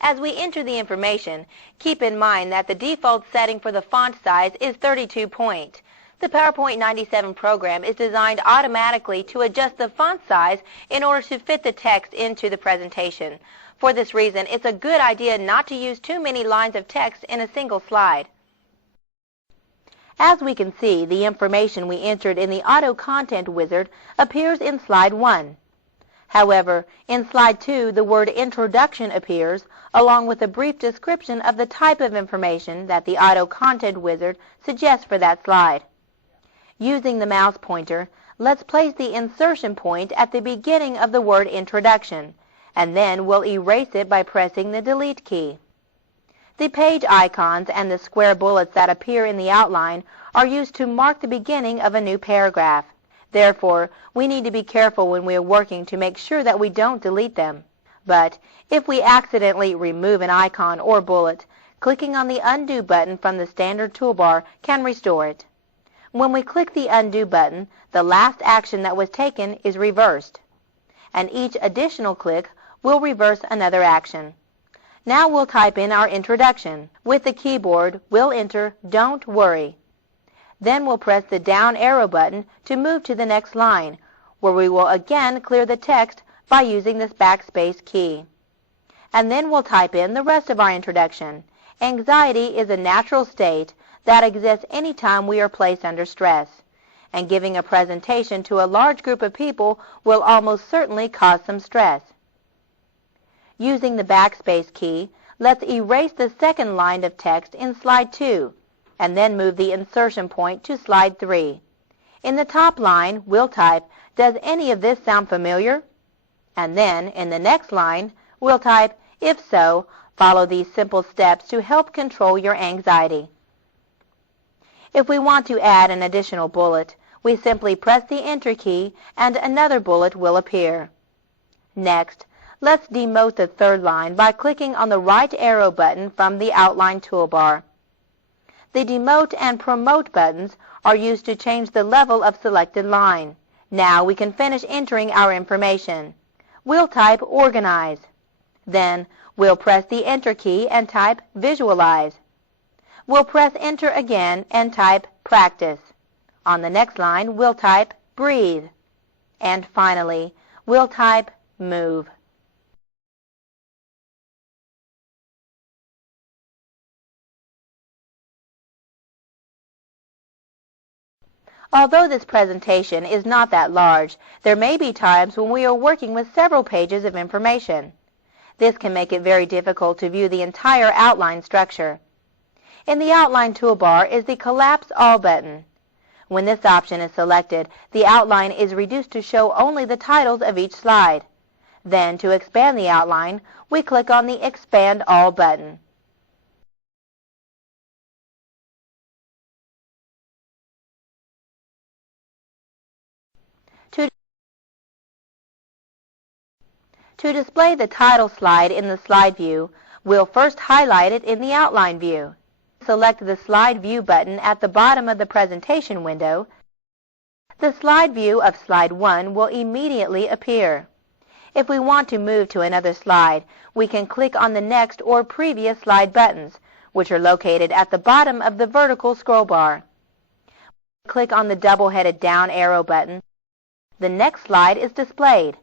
As we enter the information, keep in mind that the default setting for the font size is 32 point. The PowerPoint 97 program is designed automatically to adjust the font size in order to fit the text into the presentation. For this reason, it's a good idea not to use too many lines of text in a single slide. As we can see, the information we entered in the Auto Content Wizard appears in Slide 1. However, in Slide 2, the word Introduction appears, along with a brief description of the type of information that the Auto Content Wizard suggests for that slide. Using the mouse pointer, let's place the insertion point at the beginning of the word Introduction, and then we'll erase it by pressing the Delete key. The page icons and the square bullets that appear in the outline are used to mark the beginning of a new paragraph. Therefore, we need to be careful when we are working to make sure that we don't delete them. But if we accidentally remove an icon or bullet, clicking on the Undo button from the standard toolbar can restore it. When we click the Undo button, the last action that was taken is reversed, and each additional click will reverse another action. Now we'll type in our introduction. With the keyboard, we'll enter "Don't worry." Then we'll press the down arrow button to move to the next line, where we will again clear the text by using this backspace key. And then we'll type in the rest of our introduction. Anxiety is a natural state that exists anytime we are placed under stress, and giving a presentation to a large group of people will almost certainly cause some stress. Using the backspace key, let's erase the second line of text in Slide 2, and then move the insertion point to Slide 3. In the top line, we'll type, "Does any of this sound familiar?" And then, in the next line, we'll type, "If so, follow these simple steps to help control your anxiety." If we want to add an additional bullet, we simply press the Enter key and another bullet will appear. Next, let's demote the third line by clicking on the right arrow button from the Outline toolbar. The Demote and Promote buttons are used to change the level of selected line. Now we can finish entering our information. We'll type Organize. Then we'll press the Enter key and type Visualize. We'll press Enter again and type Practice. On the next line, we'll type Breathe. And finally, we'll type Move. Although this presentation is not that large, there may be times when we are working with several pages of information. This can make it very difficult to view the entire outline structure. In the Outline toolbar is the Collapse All button. When this option is selected, the outline is reduced to show only the titles of each slide. Then, to expand the outline, we click on the Expand All button. To display the title slide in the slide view, we'll first highlight it in the Outline view. Select the Slide View button at the bottom of the presentation window. The slide view of Slide 1 will immediately appear. If we want to move to another slide, we can click on the Next or Previous Slide buttons, which are located at the bottom of the vertical scroll bar. Click on the double-headed down arrow button. The next slide is displayed.